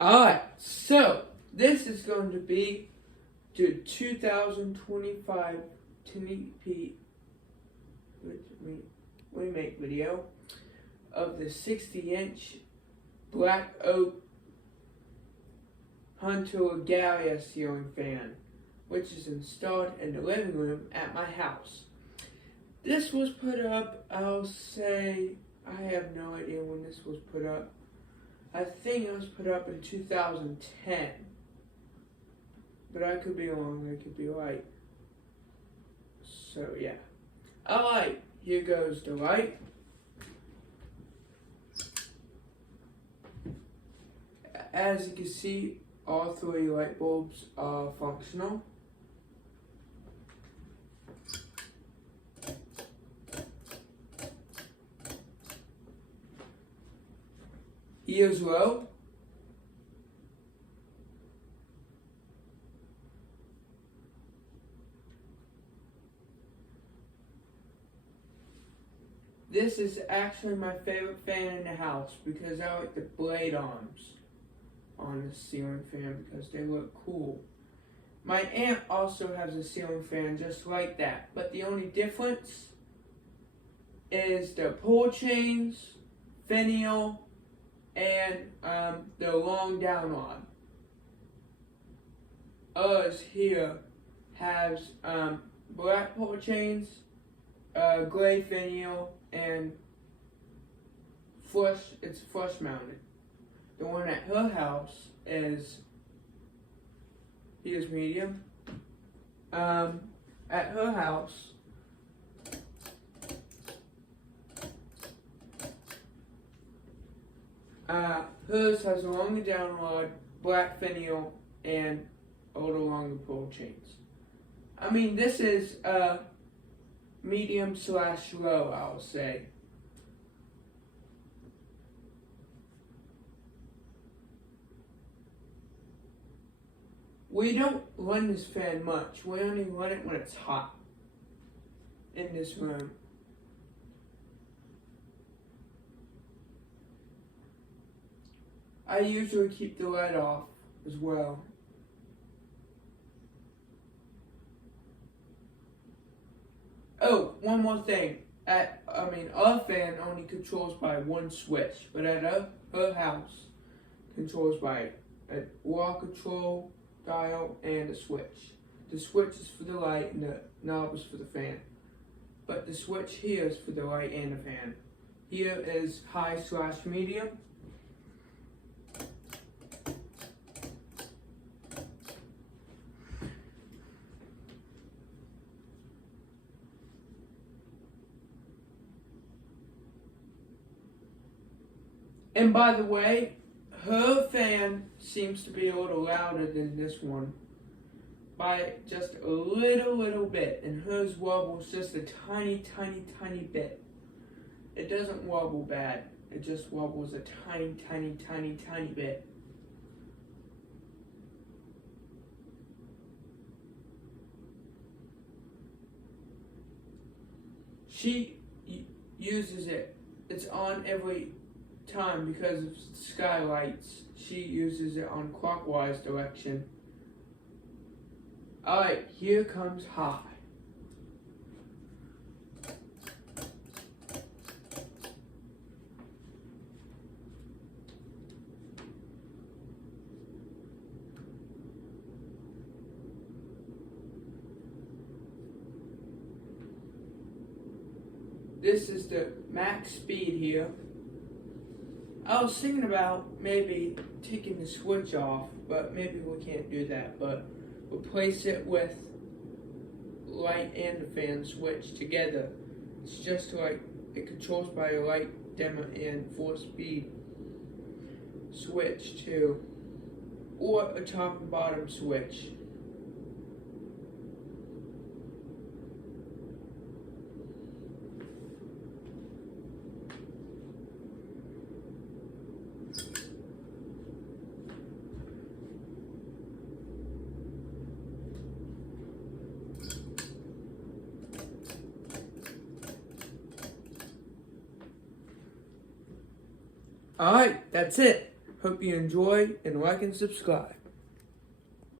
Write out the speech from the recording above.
Alright, so this is going to be the 2025 1080p remake video of the 60-inch black oak Hunter regalia ceiling fan, which is installed in the living room at my house. This was put up, I'll say, I have no idea when this was put up. I think it was put up in 2010. But I could be wrong, I could be right. So yeah. Alright, here goes the light. As you can see, all three light bulbs are functional. Here as well. This is actually my favorite fan in the house because I like the blade arms on the ceiling fan because they look cool. My aunt also has a ceiling fan just like that, but the only difference is the pull chains, finial, and the long down rod. Ours here has black pull chains, gray finial, and it's flush mounted. The one at her house is medium. At her house, hers has a longer down rod, black finial, and a little longer pull chains. I mean, this is medium / low, I'll say. We don't run this fan much. We only run it when it's hot in this room. I usually keep the light off as well. Oh, one more thing. Our fan only controls by one switch, but at her house controls by a wall control dial and a switch. The switch is for the light and the knob is for the fan. But the switch here is for the light and the fan. Here is high / medium. And by the way, her fan seems to be a little louder than this one by just a little bit, and hers wobbles just a tiny bit. It doesn't wobble bad, it just wobbles a tiny bit. She uses it. It's on every time because of skylights. She uses it on clockwise direction. Alright, here comes high. This is the max speed here. I was thinking about maybe taking the switch off, but maybe we can't do that, but replace it with light and the fan switch together. It's just like it controls by a light, dimmer, and 4-speed switch too, or a top and bottom switch. Alright, that's it. Hope you enjoy and like and subscribe.